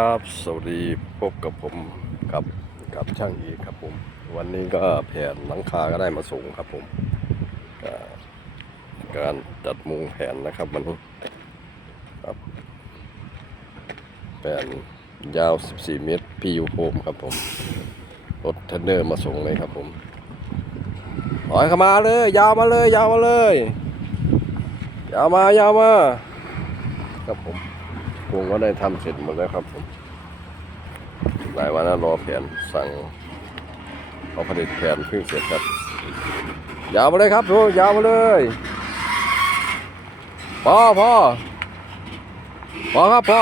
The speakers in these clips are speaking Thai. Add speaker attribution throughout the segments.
Speaker 1: ครับสวัสดีพบกับผมกับกับช่างอีครับผม วันนี้ก็แผ่นหลังคาก็ได้มาส่งครับผมการจัดมุงแผ่นนะครับวันนี้ครับแผ่นยาว 14 เมตรพียูโฟมครับผมรถเทรนเนอร์มาส่งเลยครับผมถอยเข้ามาเลย ยาวมาเลย ยาวมาเลย ยาวมายาวมาครับผม วงก็ได้ทำเสร็จหมดแล้วครับผมหลายวันแล้วรอแผนสั่งเอาผลิตแผนเพิ่งเสร็จครับ ยาวมาเลยครับทุกยาวมาเลยพอพอพอครับพอ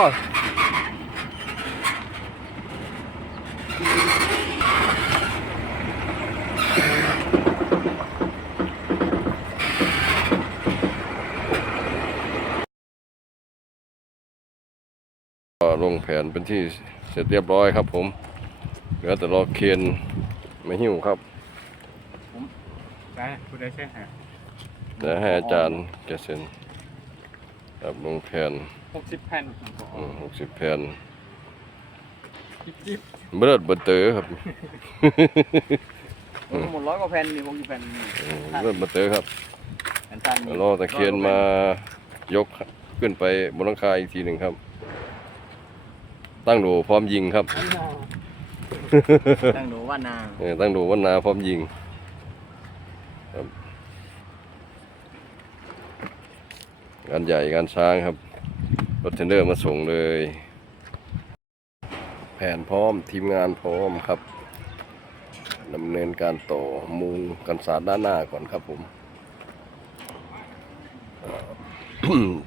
Speaker 1: ก็ล งแผนเป็นที่เสร็จเรียบร้อยครับ ผมเหลือแต่รอเคนมาหิ้วครับ
Speaker 2: ได้คุณได้ใช่ฮะ
Speaker 1: เดี๋ยวให้อาจารย์แกเซ็นครับลงแผน
Speaker 2: หกสิบแผ่น
Speaker 1: หกสิบแผ่น
Speaker 2: จิ๊บจิ๊บ
Speaker 1: เบิดเบิดเตอครับ
Speaker 2: โอ้หมดร้อยกว่าแผ่นนี่หกสิบแผ่นนี่
Speaker 1: อืมเบิดเบิดเตอครับ
Speaker 2: แผ่นตันนี่
Speaker 1: รอตะเคียนมายกขึ้นไปบนหลังคาอีกทีหนึ่งครับ ตั้งดูพร้อมยิงครับ
Speaker 2: ตั้งหนูว่านาง
Speaker 1: เออตั้งดูวันนาพร้อมยิงครับงานใหญ่งานช้างครับรถเทรนเนอร์มาส่งเลย แผนพร้อมทีมงานพร้อมครับดำเนินการต่อมุงกันศาสตร์ด้านหน้าก่อนครับผมอ่า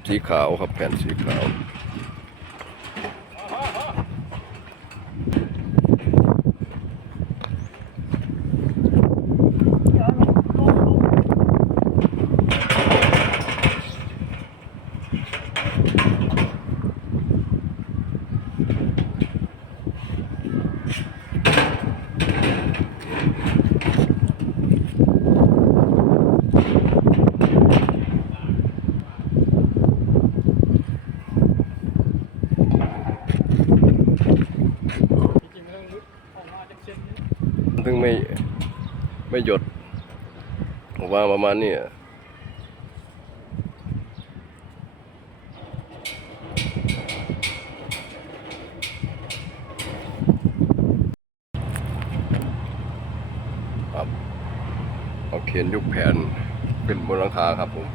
Speaker 1: สีขาวครับแผ่นสีขาว
Speaker 2: จริงๆไม่ต้องลึกออกมาจากเส้นนี้
Speaker 1: ซึ่งไม่ ไม่หยดผมว่าประมาณนี้อะครับเอาเขียนยุกแผนขึ้นบนหลังคาครับผม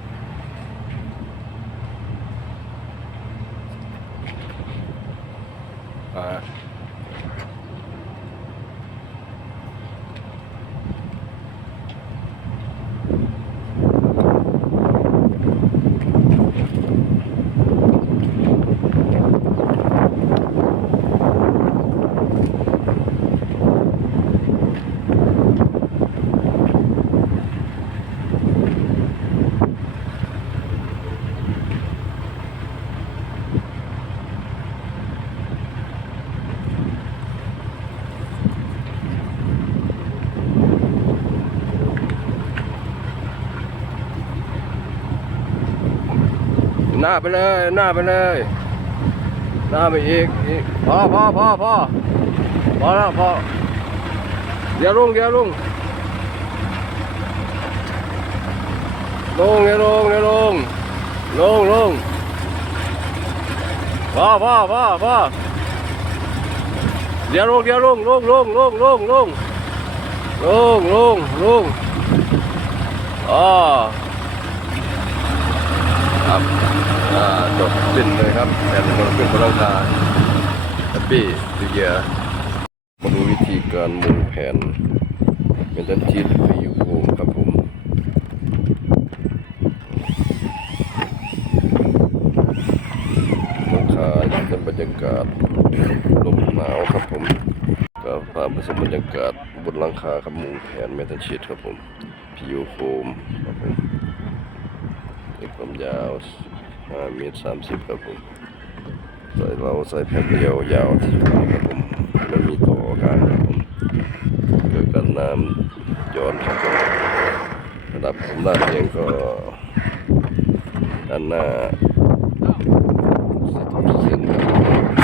Speaker 1: อ่า หน้าไปเลย หน้าไปเลย หน้าไปอีกอีกพอพอพอพอพอแล้วพอเดี๋ยวลงเดี๋ยวลงลงเดี๋ยวลงเดี๋ยวลงลงลงพอพอพอพอเดี๋ยวลงเดี๋ยวลงลงลงลงลงลงลงลงลงอ๋อครับ อ่า จบสิ้นเลยครับแผนบนเป็นบนหลังคาแฮปปี้ดีเยียมาดูวิธีการมุงแผ่นเป็นต้นชีตไปอยู่โฮมครับผมหลังคาเป็นบรรยากาศลมหนาวครับผมก็พาไปชมบรรยากาศบนหลังคาครับมุงแผ่นเมทัลชีตครับผมพิวโฟมครับผมความยาว 5เมตรสามสิบครับผมใส่เราใส่แผ่นเดียวยาวที่สุดครับผมมันมีต่อกลางครับผมเกิดกันน้ำย้อนครับผมระดับผมด้านเองก็ด้านหน้าสิบเซนครับผม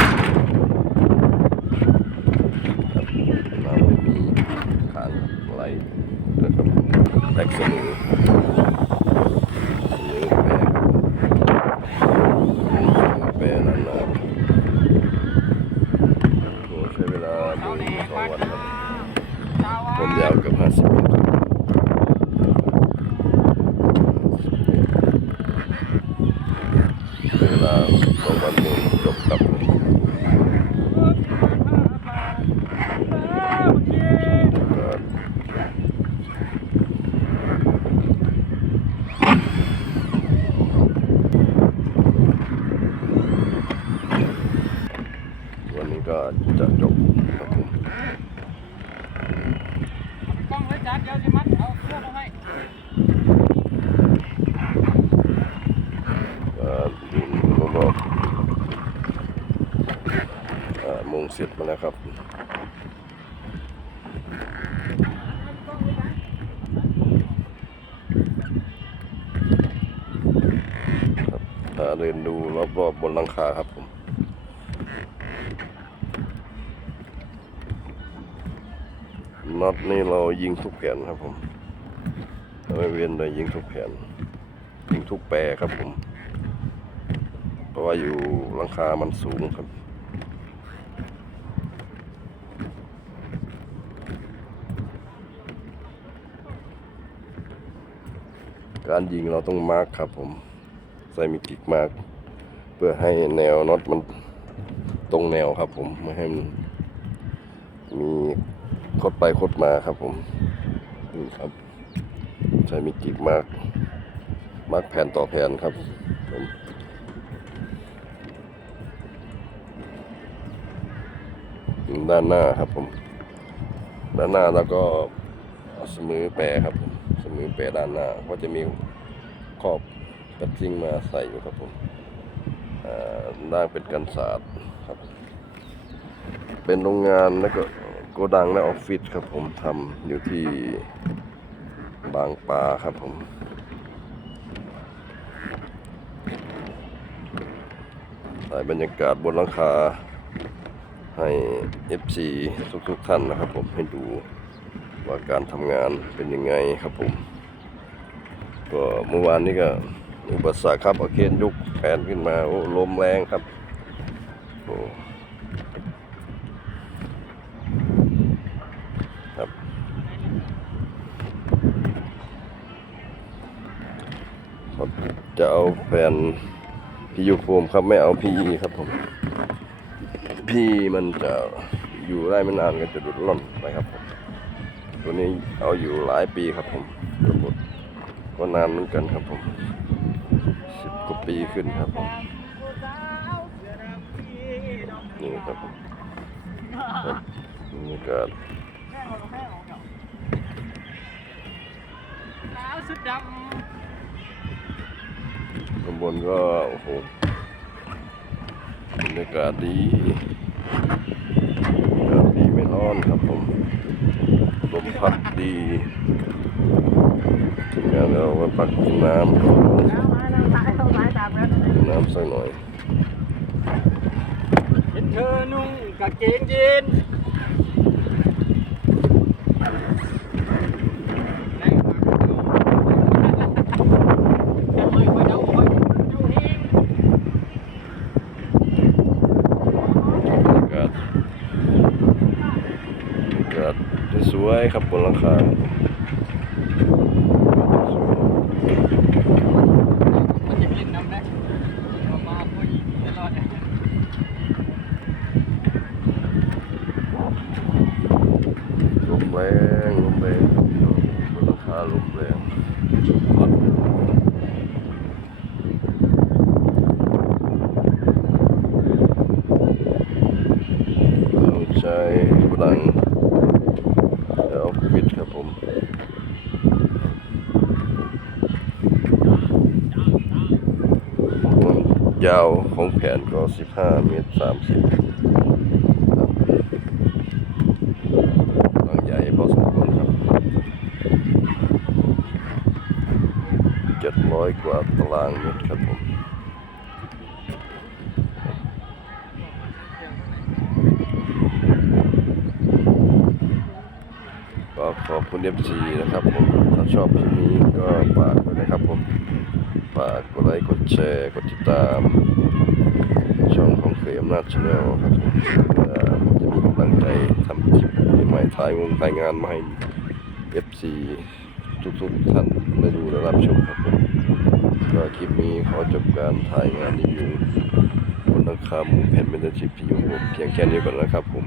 Speaker 1: ก็จะจบครับผม
Speaker 2: กล้องเลยจัดเดี๋ยวสิมัดเอาเสื้อมาให้
Speaker 1: เอ่อดูรอบ เอ่อมุงเสร็จมาแล้วครับครับเดินดูรอบๆบบนหลังคาครับผมน็อตนี่เรายิงทุกแผ่นครับผมเราไม่เว้นเลยยิงทุกแผ่นยิงทุกแปรครับผม เพราะว่าอยู่หลังคามันสูงครับ การยิงเราต้องมาร์กครับผมใส่มีกิกมาร์กเพื่อให้แนวน็อตมันตรงแนวครับผมไม่ให้มันมีคดไปคดมาครับผมนี่ครับ ใช้มีกิกมาร์กมาร์กแผ่นต่อแผ่นครับผมด้านหน้าครับผม ด้านหน้าแล้วก็สมือแปรครับผม มือแปรด้านหน้าก็จะมีขอบกระทิงมาใส่อยู่ครับผมด้านเป็นกันศาสตร์ครับ เป็นโรงงานแล้วก็โกดังและออฟฟิศครับผมทำอยู่ที่บางปลาครับผมถ่ายบรรยากาศบนหลังคาให้ FC ทุกๆท่านนะครับผมให้ดูว่าการทำงานเป็นยังไงครับผม ก็เมื่อวานนี้ก็อุปสรรคครับเอาเคนยกแผนขึ้นมาโอ้ลมแรงครับโอ้ครับครับจะเอาแผ่นพียูโฟมครับไม่เอาพีครับผมพี่มันจะอยู่ได้ไม่นานก็จะดุดร่อนไปครับผมตัวนี้เอาอยู่หลายปีครับผมระบบ ก็นานเหมือนกันครับผมสิบกว่าปีขึ้นครับผมนี่ครับผมครับนี่ก็
Speaker 2: ขาวสุดด
Speaker 1: ข้างบนก็โอ้โหบรรยากาศดีบรรยากาศดีไม่ร้อนครับผมลมพัดดี ทีมงานเราก็ปักกินน้ำก่อนกินน้ำสักหน่อยำ
Speaker 2: เห็นเธอนุ่งกางเกงยีนได้มาก็ดูจะไม่ค่อยเอาค่อยดูเอง
Speaker 1: บรรยากาศบรรยากาศสวยๆครับบนหลังคา
Speaker 2: มันจะเล่นน้ำได้มามาคุยตลอดเลย
Speaker 1: ลม แรงลมแรงบนหลังคาลมแรงพัดเอาใจกระดังแล้วออฟฟิศครับผมความยาวของแผนก็ 15 เมตร 30ครับหลังใหญ่พอสมควรครับ 700กว่าตารางเมตรครับผมก็ขอบคุณ FC นะครับผมถ้าชอบคลิปนี้ก็ฝากด้วยนะครับผมฝากกดไลค์กดแชร์กดติดตาม ช่องของเคยอำนาจชาแนลครับผมเพื่อจะมีกำลังใจทำคลิปใหม่ถ่ายงงถ่ายงานมาให้ FC ทุกๆท่านได้ดูและรับชมครับผม ก็คลิปนี้ขอจบการถ่ายงานรีวิวบนหลังคาหมูแผ่นเมนเทอร์ชิพที่ยูเพียงแค่นี้ก่อนนะครับผม